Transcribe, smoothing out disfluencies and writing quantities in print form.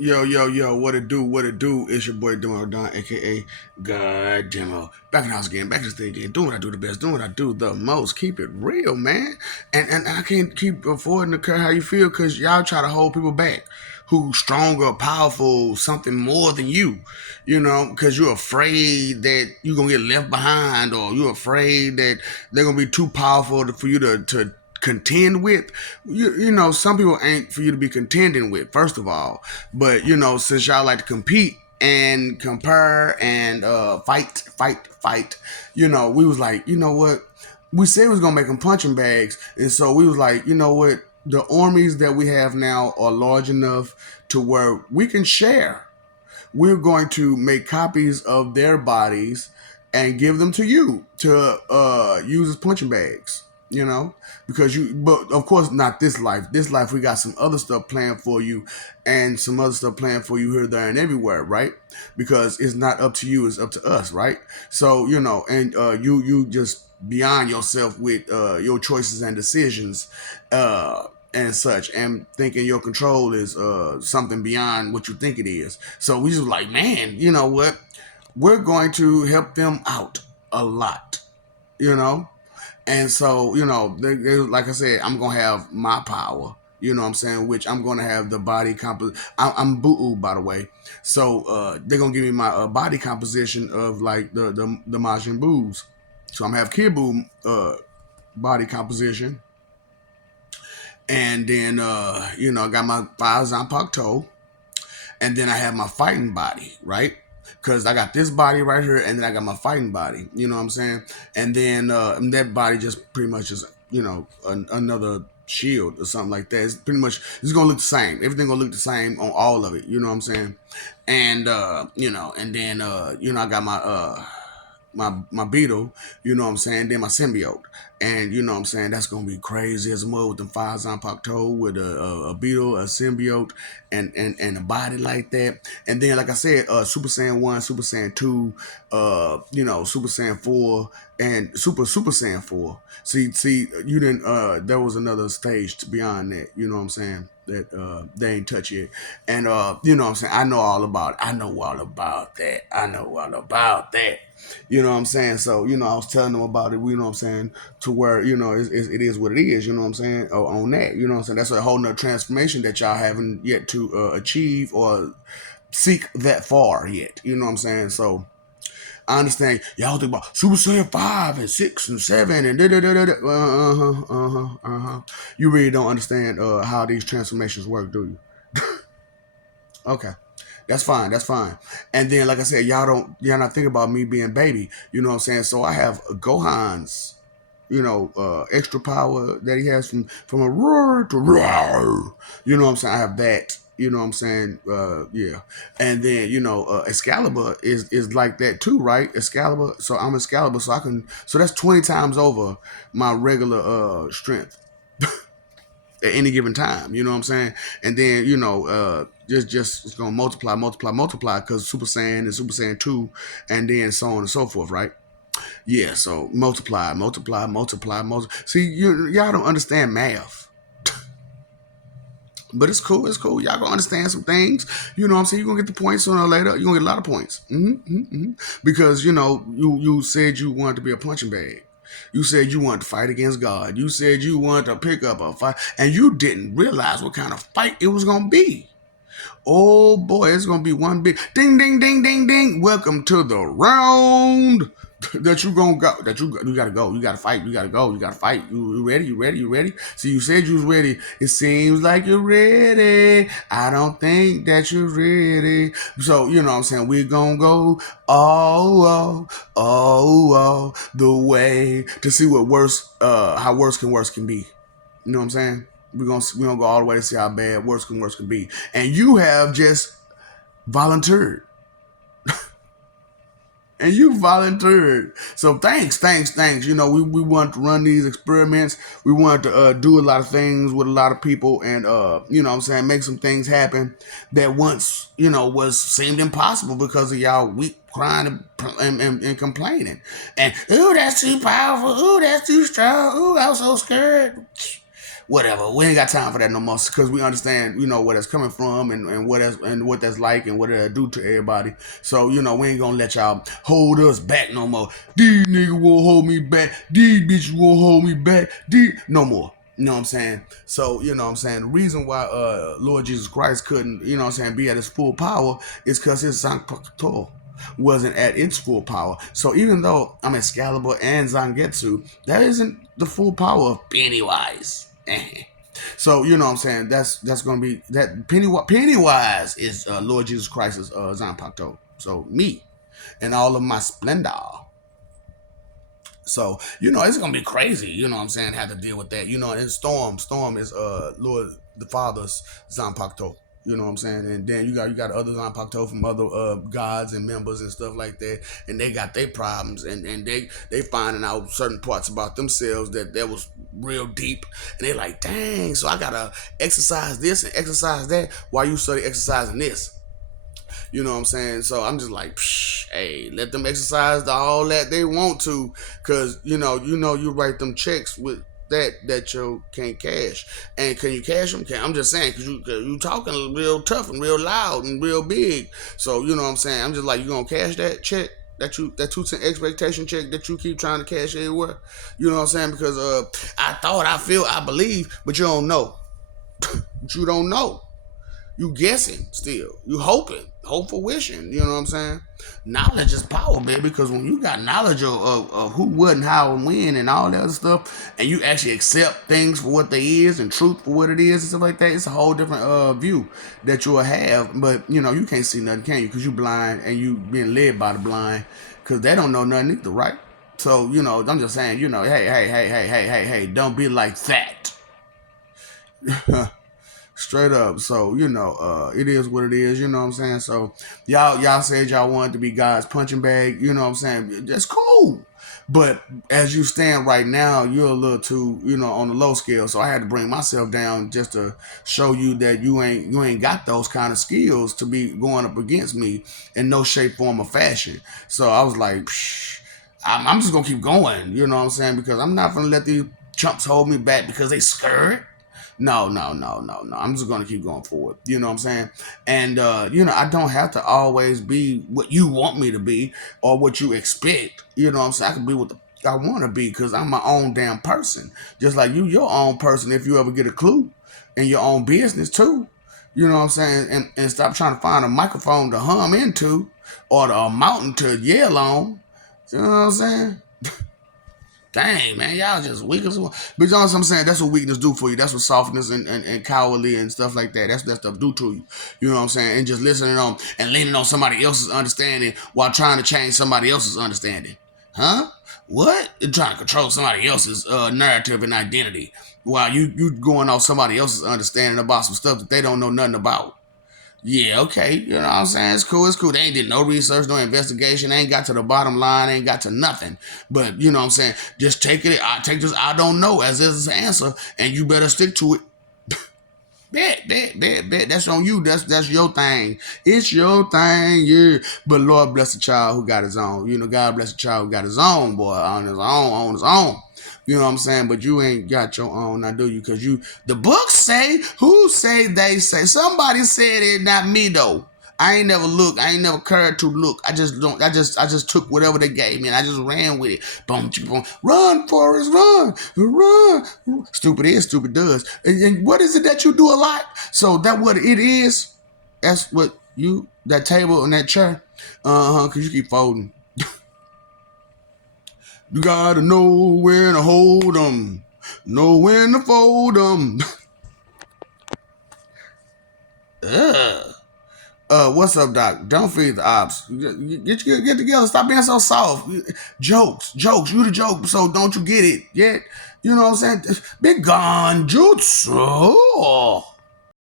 Yo, yo, yo, what it do? What it do? It's your boy Demo Don, aka God Demo. Back in the house again, back to the stage again, doing what I do the best, doing what I do the most. Keep it real, man. And I can't keep avoiding to care how you feel because y'all try to hold people back who stronger, powerful, something more than you. You know, because you're afraid that you're gonna get left behind, or you're afraid that they're gonna be too powerful for you to contend with. You know, some people ain't for you to be contending with, first of all. But you know, since y'all like to compete and compare and fight, you know, we was like, you know what? We said we was gonna make them punching bags, and so we was like, you know what? The armies that we have now are large enough to where we can share. We're going to make copies of their bodies and give them to you to use as punching bags. You know, because but of course not this life. This life we got some other stuff planned for you, and some other stuff planned for you here, there, and everywhere, right? Because it's not up to you; it's up to us, right? So you know, and you just beyond yourself with your choices and decisions. And such, and thinking your control is something beyond what you think it is. So we just like, man, you know what? We're going to help them out a lot, you know. And so, you know, like I said, I'm gonna have my power. You know what I'm saying? Which I'm gonna have the body I'm boo by the way. So they're gonna give me my body composition of like the Majin Boos. So I'm gonna have Kid Buu body composition, and then you know, I got my five Zanpakuto toe, and then I have my fighting body, right? Because I got this body right here, and then I got my fighting body. You know what I'm saying? And then that body just pretty much is, you know, another shield or something like that. It's pretty much it's gonna look the same. Everything gonna look the same on all of it. You know what I'm saying? And you know, and then you know, I got my beetle, you know what I'm saying, then my symbiote. And you know what I'm saying, that's gonna be crazy as a mud with them five Zanpakuto with a beetle, a symbiote, and a body like that. And then like I said, Super Saiyan 1, Super Saiyan 2, you know, Super Saiyan 4, and Super Saiyan 4. See, you didn't there was another stage beyond that, you know what I'm saying? That they ain't touch it. And you know what I'm saying, I know all about it. I know all about that. I know all about that. You know what I'm saying? So, you know, I was telling them about it, you know what I'm saying, to where, you know, it is what it is, you know what I'm saying, on that, you know what I'm saying? That's a whole nother transformation that y'all haven't yet to achieve or seek that far yet, you know what I'm saying? So, I understand y'all think about Super Saiyan 5 and 6 and 7 and da da da da da. You really don't understand how these transformations work, do you? Okay. That's fine. That's fine. And then, like I said, y'all not thinking about me being baby. You know what I'm saying? So I have Gohan's, you know, extra power that he has from a roar to roar. You know what I'm saying? I have that. You know what I'm saying? Yeah. And then, you know, Excalibur is like that too, right? Excalibur. So I'm Excalibur, so I can. So that's 20 times over my regular strength at any given time. You know what I'm saying? And then you know, just it's gonna multiply because Super Saiyan and Super Saiyan 2, and then so on and so forth, right? Yeah. So multiply. See, y'all don't understand math. But it's cool. It's cool. Y'all gonna understand some things. You know what I'm saying? You're gonna get the points sooner or later. You're gonna get a lot of points. Because, you know, you said you wanted to be a punching bag. You said you wanted to fight against God. You said you wanted to pick up a fight. And you didn't realize what kind of fight it was gonna be. Oh boy, it's gonna be one big ding ding ding ding ding. Welcome to the round that you gonna go. That you gotta go. You gotta fight. You gotta go. You gotta fight. You ready? You ready? You ready? See, you said you was ready. It seems like you're ready. I don't think that you're ready. So you know what I'm saying. We're gonna go the way to see what worse how worse can be. You know what I'm saying? We're gonna go all the way to see how bad worse can be. And you have just volunteered. And you volunteered. So thanks. You know, we want to run these experiments. We want to do a lot of things with a lot of people, and you know what I'm saying, make some things happen that once, you know, was seemed impossible because of y'all weak crying and complaining. And ooh, that's too powerful. Ooh, that's too strong. Ooh, I'm so scared. whatever. We ain't got time for that no more because we understand, where that's coming from and what that's like and what it'll do to everybody. So, we ain't gonna let y'all hold us back no more. These niggas won't hold me back. These bitches won't hold me back. No more. You know what I'm saying? So, the reason why Lord Jesus Christ couldn't, be at his full power is because his Sanctor wasn't at its full power. So even though I'm Excalibur and Zangetsu, that isn't the full power of Pennywise. So that's gonna be that Pennywise is Lord Jesus Christ's Zanpakuto. So me and all of my splendor. So, it's gonna be crazy, have to deal with that. And Storm is Lord the Father's Zanpakuto. You know what I'm saying? And then you got other Zanpakuto from other gods and members and stuff like that. And they got their problems and they finding out certain parts about themselves that was real deep. And they like, dang, so I gotta exercise this and exercise that while you study exercising this. You know what I'm saying? So I'm just like, hey, let them exercise all that they want to, cause you write them checks with that you can't cash, and can you cash them? I'm just saying, cause you talking real tough and real loud and real big. So you know what I'm saying? I'm just like, you gonna cash that check? That 2 cent expectation check that you keep trying to cash everywhere? You know what I'm saying? Because I thought, I feel, I believe, but you don't know. But you don't know. You guessing still. You hoping. Hopeful wishing. You know what I'm saying? Knowledge is power, baby. Because when you got knowledge of who, what, and how, and when, and all that other stuff, and you actually accept things for what they is and truth for what it is and stuff like that, it's a whole different view that you'll have. But you can't see nothing, can you? Because you blind and you being led by the blind. Because they don't know nothing either, right? So I'm just saying, hey, don't be like that. Straight up. So, it is what it is, you know what I'm saying? So y'all said y'all wanted to be God's punching bag, you know what I'm saying? That's cool. But as you stand right now, you're a little too, on the low scale. So I had to bring myself down just to show you that you ain't got those kind of skills to be going up against me in no shape, form, or fashion. So I was like, I'm just gonna keep going, you know what I'm saying? Because I'm not gonna let these chumps hold me back because they scared. No, no, no, no, no. I'm just gonna keep going forward. You know what I'm saying? And I don't have to always be what you want me to be or what you expect. You know what I'm saying? I can be what I want to be because I'm my own damn person. Just like you, your own person. If you ever get a clue in your own business too. You know what I'm saying? And stop trying to find a microphone to hum into or a mountain to yell on. You know what I'm saying? Dang, man, y'all just weak as well. But you know what I'm saying? That's what weakness do for you. That's what softness and cowardly and stuff like that. That's that stuff do to you. You know what I'm saying? And just listening on and leaning on somebody else's understanding while trying to change somebody else's understanding. Huh? What? You're trying to control somebody else's narrative and identity while you going off somebody else's understanding about some stuff that they don't know nothing about. Yeah, okay. You know what I'm saying? It's cool. It's cool. They ain't did no research, no investigation. They ain't got to the bottom line. They ain't got to nothing. But you know what I'm saying? Just take it. I take this. I don't know as this is an answer, and you better stick to it. Bet. That's on you. That's your thing. It's your thing, yeah. But Lord bless the child who got his own. God bless the child who got his own, boy, on his own. You know what I'm saying? But you ain't got your own, now do you? Because the books say, who say, they say. Somebody said it, not me though. I ain't never looked. I ain't never cared to look. I just took whatever they gave me and I just ran with it. Boom, boom. Run, Forrest, run. Stupid is, stupid does. And what is it that you do a lot? So that what it is. That's what that table and that chair. Because you keep folding. You gotta know when to hold 'em, know when to fold 'em. What's up, Doc? Don't feed the ops. Get together. Stop being so soft. Jokes. You the joke, so don't you get it yet? You know what I'm saying? Big gun jutsu.